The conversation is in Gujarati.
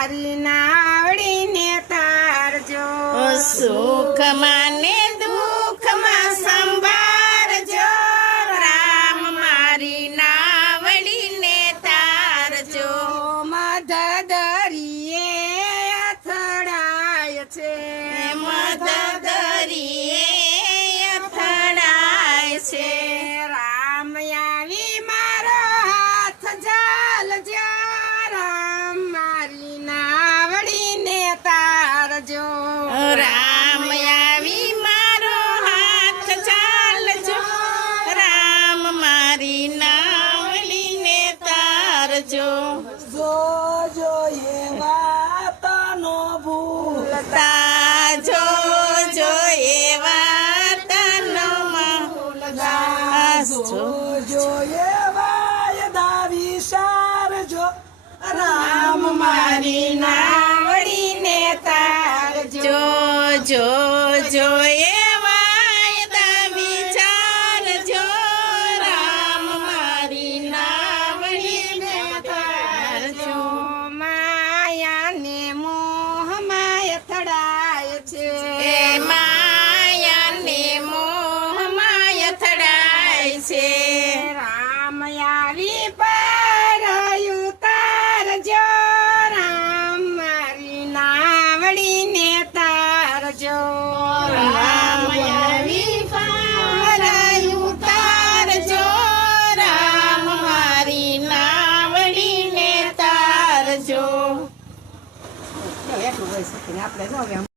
મારી નાવડીને તારજો સુખમાં ને દુઃખમાં સંભાળજો રામ મારી નાવડીને તારજો મધદરીએ અથડાય છે મદદરીએ અથડાય છે રામ આવી મારો હાથ ઝાલજો રામ મારી નાવડીને તારજો રામ આવી મારો હાથ ચાલજો રામ મારી નાવડીને તારજો જો એ વાતનો ભૂલતા જો એવા તનમાં જો એ વાયદા વિચારજો રામ મારી નાવડીને તારજો જો એવા વિચારજો રામ મારી નાવડીને તારજો માયાને મોહમાં અથડાય છે એ માયાને મોહમાં અથડાય છે રામ આવી પર ઉતારજો રામ મારી નાવડીને તારજો રામ આવી પર ઉતારજો રામ મારી નાવડીને તારજો એટલું હોય શકે આપણે